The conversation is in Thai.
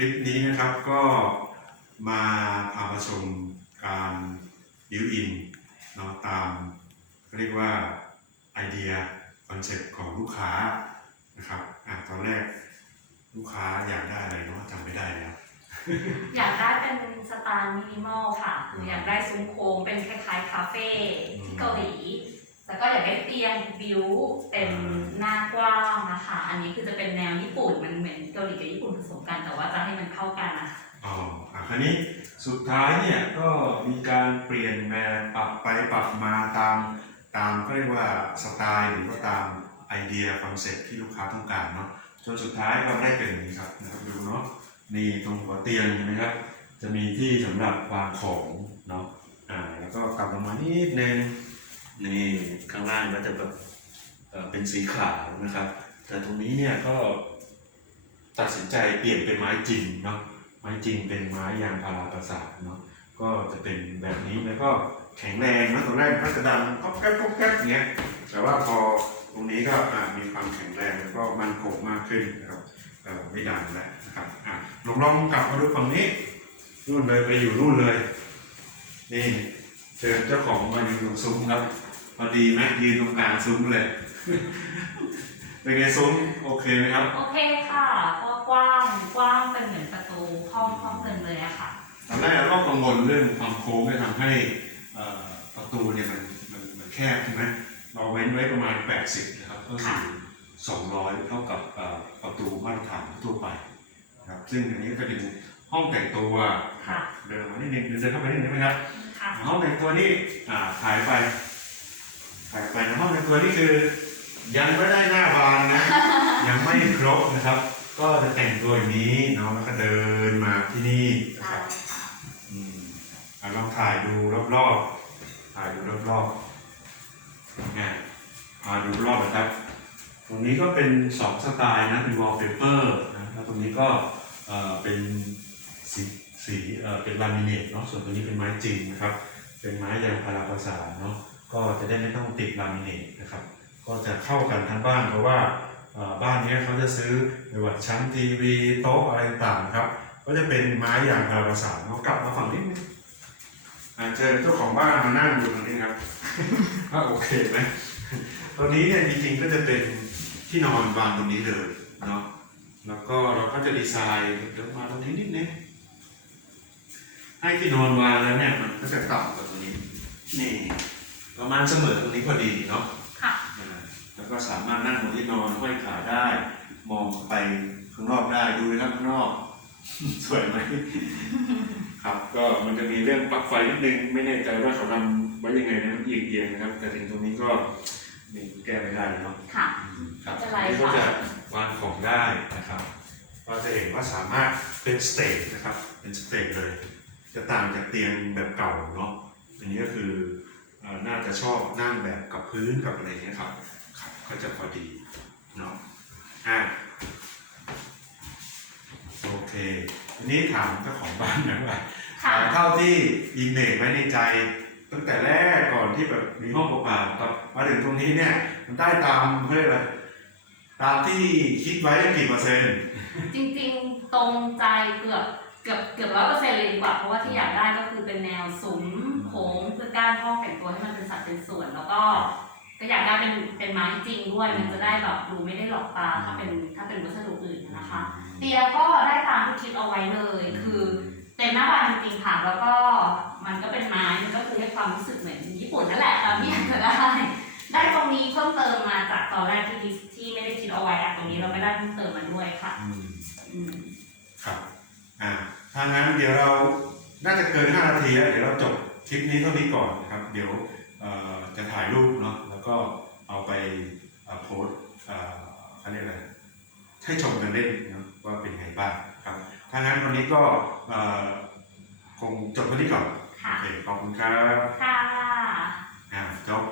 คลิปนี้นะครับก็มาพามาชมการบิวอินเนาะตามเรียกว่าไอเดียคอนเซ็ปต์ของลูกค้านะครับอะตอนแรกลูกค้าอยากได้อะไรเนาะจำไม่ได้แล้ว อยากได้เป็นสไตล์มินิมอลค่ะคืออยากได้ซุ้มโค้งเป็นคล้ายๆคาเฟ่ที่เกาหลี แล้วก็อยากได้เตียงบิวเป็นหน้ากว้างนะคะ อันนี้คือจะเป็นแนวญี่ปุ่นมันเหมือนเกาหลีกับญี่ปุ่นผสมกันแต่ว่าจะให้มันเข้ากันนะคะ อ๋ออะคราวนี้สุดท้ายเนี่ยก็มีการเปลี่ยนแปลงปรับไปปรับมาตามตามก็เรียกว่าสไตล์หรือว่าตามไอเดียคอนเซ็ปต์ที่ลูกค้าต้องการเนาะจนสุดท้ายก็ได้เป็นอย่างนี้ครับนะครับดูเนาะนี่ตรงหัวเตียงนะครับ จะมีที่สำหรับวางของเนาะอ่าแล้วก็กลับลงมานิดนึง นี่ข้างล่างก็จะแบบเป็นสีขาวนะครับ แต่ตรงนี้เนี่ยก็ตัดสินใจเปลี่ยนเป็นไม้จริงเนาะไม้จริงเป็นไม้ยางพาราประสาทเนาะก็จะเป็นแบบนี้แล้วก็แข็งแรงนะตอนแรกก็จะดังก๊อบแก๊บก๊อบแก๊บอย่างเงี้ยแต่ว่าพอตรงนี้ก็มีความแข็งแรงแล้วก็มันคงมากขึ้นนะครับไม่ดังแล้วนะครับอลองลองกลับมาดูฝั่งนี้นู่นเลยไปอยู่นู่นเลย นี่เชิญเจ้าของมาอยู่ตรงซุ้มครับ พอดีไหมยืนตรงกลางซุ้มเลย เป็นไงซุ้มโอเคไหมครับ โอเคค่ะก็กว้างกว้างเป็นเหมือนประตูห้องห้องเกินเลยอะค่ะตอนแรกเราก็กังวลเรื่องความโค้งที่ทำให้เอ่อประตูเนี่ยมันมันมันแคบใช่ไหมเราเว้นไว้ประมาณ 80นะครับก็คือ200 เท่ากับเอ่อประตูมาตรฐานทั่วไปนะครับซึ่งอันนี้ก็เป็นห้องแต่งตัวค่ะเดินมานิดนึงเดินเข้าไปนิดนึงไหมครับค่ะห้องแต่งตัวนี่อ่าถ่ายไป ถ่ายไปในห้องแต่งตัวนี่คือยังไม่ได้หน้าบานนะ ยังไม่ครบนะครับ ก็จะแต่งตัวอย่างนี้เนาะแล้วก็เดินมาที่นี่นะคใช่รับค่ะอืมอะลองถ่ายดูรอบๆถ่ายดูรอบๆนะพาดูรอบนะครับ ตรงนี้ก็เป็นสองสไตล์นะเป็นวอลเปเปอร์นะแล้วตรงนี้ก็เอ่อเป็นสีสีเอ่อเป็นลามิเนตเนาะส่วนตัวนี้เป็นไม้จริงนะครับ เป็นไม้ยางพาราประสานเนาะ ก็จะได้ไม่ต้องติดลามิเนตนะครับ ก็จะเข้ากันทั้งบ้านเพราะว่าบ้านนี้เขาจะซื้อไม่ว่าชั้นทีวีโต๊ะอะไรต่างๆครับ ก็จะเป็นไม้ยางพาราประสานเนาะกลับมาฝั่งนี้ดอ่าเจอเจ้าของบ้านมานั่งอยู่ตรงนี้ครับว่าโอเคไหมตัวนี้เนี่ยจริงๆก็จะเป็นที่นอนวางตรงนี้เลยเนาะแล้วก็เราก็จะดีไซน์เดี๋ยวมาตรงนี้นิดนึงให้ที่นอนวางแล้วเนี่ยมันก็จะต่ำกว่าตรงนี้นี่ ประมาณเสมอตรงนี้พอดีเนาะค่ะอ่าแล้วก็สามารถนั่งบนที่นอนห้อยขาได้ มองไปข้างนอกได้ดูนะครับข้างนอก สวยไหมครับก็มันจะมีเรื่องปลั๊กไฟนิดนึงไม่แน่ใจว่าเขาทำไว้ยังไงนะมันเอียงๆนะครับ แต่ถึงตรงนี้ก็นี่แก้ไม่ได้เนาะค่ะครับไม่เป็นไรอันนี้ก็ค่ะจะวางของได้นะครับก็จะเห็นว่าสามารถเป็นสเตจนะครับเป็นสเตจเลย จะต่างจากเตียงแบบเก่าเนาะ อันนี้ก็คือเอ่อน่า จะชอบนั่งแบบกับพื้นกับอะไรเงี้ยครับครับ ก็จะพอดีเนาะอะโอเคทีนี้ถามเจ้าของบ้านหนะว่าค่ะเท่าที่อินเนตไว้ในใจ ตั้งแต่แรกก่อนที่แบบมีห้องเปล่าๆกับมาถึงตรงนี้เนี่ย มันได้ตามเขาเรียกอะไรตามที่คิดไว้กี่เปอร์เซ็นต์จริงๆ ตรงใจเกือบเกือบเกือบร้อยเปอร์เซ็นต์เลยดีกว่า เพราะว่าที่อยากได้ก็คือเป็นแนวซุ้มโค้งเพื่อการห้องแต่งตัวให้มันเป็นสัดเป็นส่วน แล้วก็ก็อยากได้เป็นเป็นไม้จริงด้วย มันจะได้แบบดูไม่ได้หลอกตาถ้าเป็นถ้าเป็นวัสดุอื่นนะคะ เตียงก็ได้ตามที่คิดเอาไว้เลย คือเต็มหน้าบานจริงๆค่ะแล้วก็มันก็เป็นไม้มันก็คือให้ความรู้สึกเหมือนญี่ปุ่นนั่นแหละตามที่อยากจะได้ ได้ตรงนี้เพิ่มเติมมาจากตอนแรกที่คิดที่ไม่ได้คิดเอาไว้อะตรงนี้เราไม่ได้เพิ่มเติมมาด้วยค่ะ อืมอืมครับ อ่าถ้างั้นเดี๋ยวเราน่าจะเกิน 5 นาทีแล้ว เดี๋ยวเราจบคลิปนี้เท่านี้ก่อนนะครับ เดี๋ยวเอ่อจะถ่ายรูปเนาะแล้วก็เอาไปเอ่อโพสต์เอ่อเขาเรียกอะไรให้ชมกันเล่นเนาะว่าเป็นไงบ้างครับ ถ้างั้นวันนี้ก็เอ่อคงจบเท่านี้ก่อนค่ะโอเคขอบคุณครับ ค่ะอ่าจบ